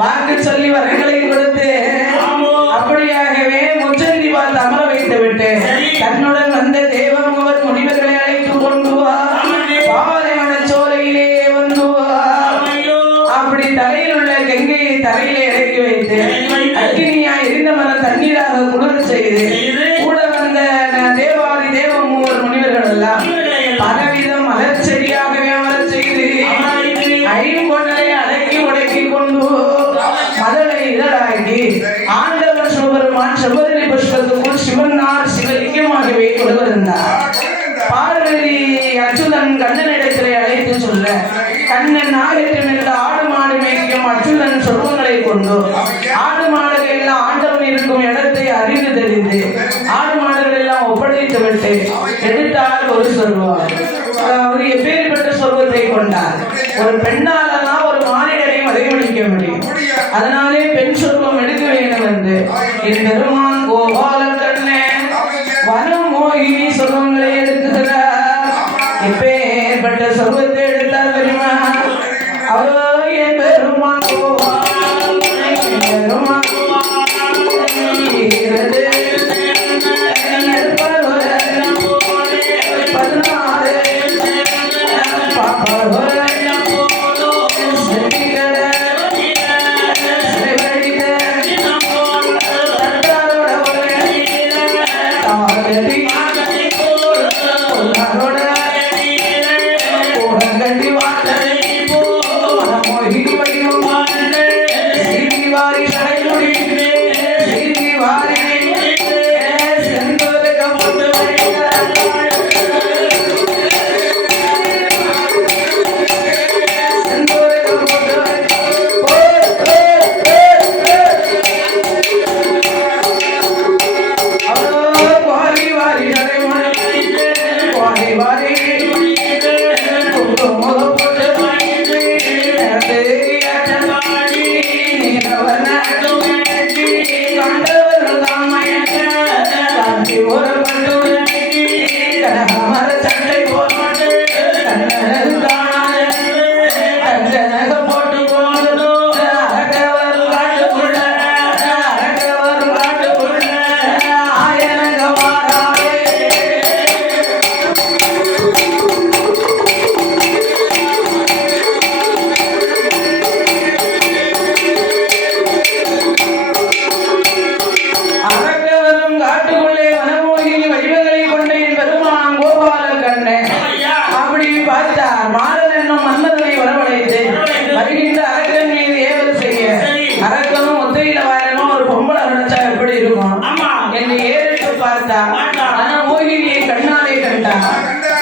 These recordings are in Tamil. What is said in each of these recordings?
வாக்கு சொல்லி வரங்களை கொடுத்து அப்படியாகவே முச்சந்தி பார்த்து அமர வைத்து விட்டு தன்னுடன் வந்த தேவமுகவர் முனிவர்களை அழைத்து கொண்டு வா பாலைவன சோலையிலே வந்து அப்படி தலையில் உள்ள கங்கையை தரையிலே இறக்கி வைத்து அக்னியா இருந்த மன தண்ணீராக குளிர் செய்து கூட வந்த தேவாதி தேவமுகவர் முனிவர்கள் எல்லாம் பலவிதம் மலர்ச்செடியாகவே அமர செய்து ஐம்பொன்னலை அடக்கி உடக்கி கொண்டு மதலை இதழாக்கி ஆண்டவர் சிவபெருமான் செவ்வரளி புஷ்பத்துக்குள் சிவனார் சிவலிங்கமாகவே கொடுத்திருந்தார். பார்வதி அச்சுதன் கண்ணனிடத்திலே அழைத்து சொல்ல கண்ணன் நாகத்தின் ஆடு மாடு மேய்க்கும் அச்சுதன் சொர்வங்களை கொண்டு ஆடு மாடுகள் எல்லாம் ஆண்டவன் இருக்கும் இடத்தை அறிந்து தெரிந்து ஆடு மாடுகள் எல்லாம் ஒப்படைத்து விட்டு எடுத்தால் ஒரு சொல்வார். அவர் எப்பேற்பட்ட சொர்வத்தை கொண்டார். ஒரு பெண்ணாலதான் ஒரு மானிடரை மறைமுடிக்க முடியும். அதனாலே பெண் சொர்வம் எடுக்க வேண்டும் என்று என் பெருமான் கோபால கண்ணன் வனமோகினி சொர்வங்களை எடுக்குகிறார். எப்பேற்பட்ட சொர்வத்தை எடுத்தார் தெரியுமா? அவரோ என் பெருமான் கோபால் பெருமான்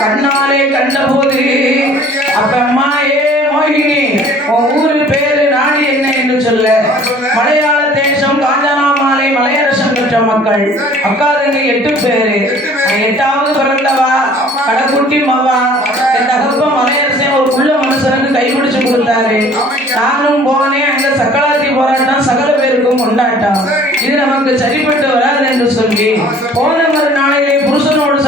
கண்ணாலே கண்டபோது அப்பம்மா ஏ மோகினி உன் ஊரு பேரு நாடு என்ன என்று சொல்ல மலையாள தேசம் காஞ்சனாமாலை மலையரசன் பெற்ற மக்கள் அக்காதங்க 8 பேரு. 8வது பிறந்தவா கடக்குட்டி மவா என் தகப்ப மலையரசன் ஒரு புள்ள மனுஷனுக்கு கைப்பிடிச்சு கொடுத்தாரு. நானும் போனேன். அங்க சக்கலாத்தி போராட்டம் சகல பேருக்கும் கொண்டாட்டம். இது நமக்கு சரிப்பட்டு வராது என்று சொல்லி போன மறு நாளிலே புருஷனோடு